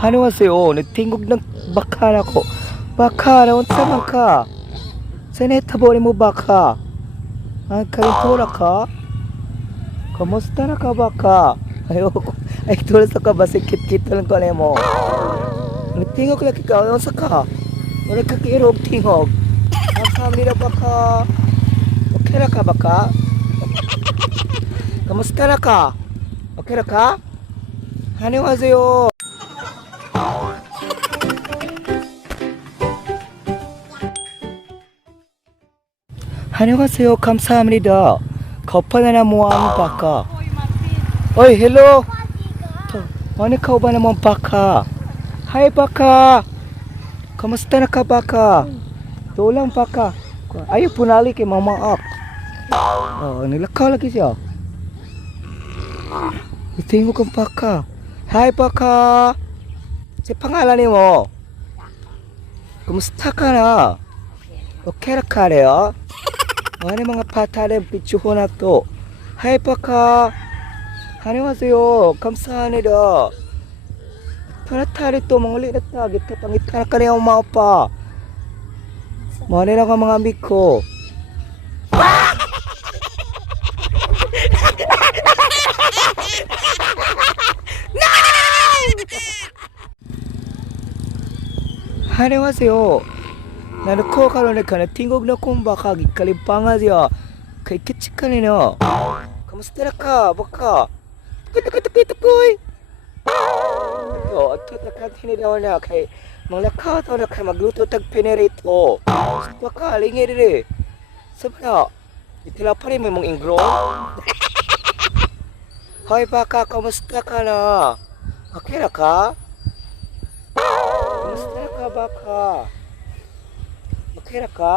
Annyeonghaseyo. Nagtingog ng baka na ko. Baka na, unsa man ka? Sinetabo mo baka? Ang kalintura ka? Kamusta na ka baka? Ayoko. Ay, tulad sa ka ba? Sikit-kit lang ko na mo. Nagtingog lagi ka. Unsa ka? Wala ka kirog tingog. Ang sabi nila baka. Okay na ka baka? Kamusta na ka? Okay na ka? Annyeonghaseyo. 안녕하세요. 감사합니다. Kaupa na mo ang baka. Oy, hello. Ano ka ba naman baka? Hi baka. Kamusta na ka baka? Tulang baka. Ayaw punali kay mama up. Oh, nilakaw lagi siya. Itingo kang baka. Hi baka. Si pangalan ni mo? Kamusta ka na? Okay na ka rin, Ano mga patalen pichuho na to? Hi baka. 안녕하세요. 감사합니다. Panatari to mga ulit na tagit ka pangita na kaniyang mga pa. Mali na ka mga amig ko. 안녕하세요. 나는 코카로네 카네 팅곡 나 콤바카 기칼림빵하지야 kay kitsi kanina. Kamusta na ka? Baka? Tukoy. Oh, ato ta kantin daw na kay manglakaw to na kay magluto tag pinerito. Baka lingi dire. Sabana. Itila pa rin mo mong ingro. Hoy baka, kamusta ka na? Okay na ka? Kamusta na ka baka? Okay na ka?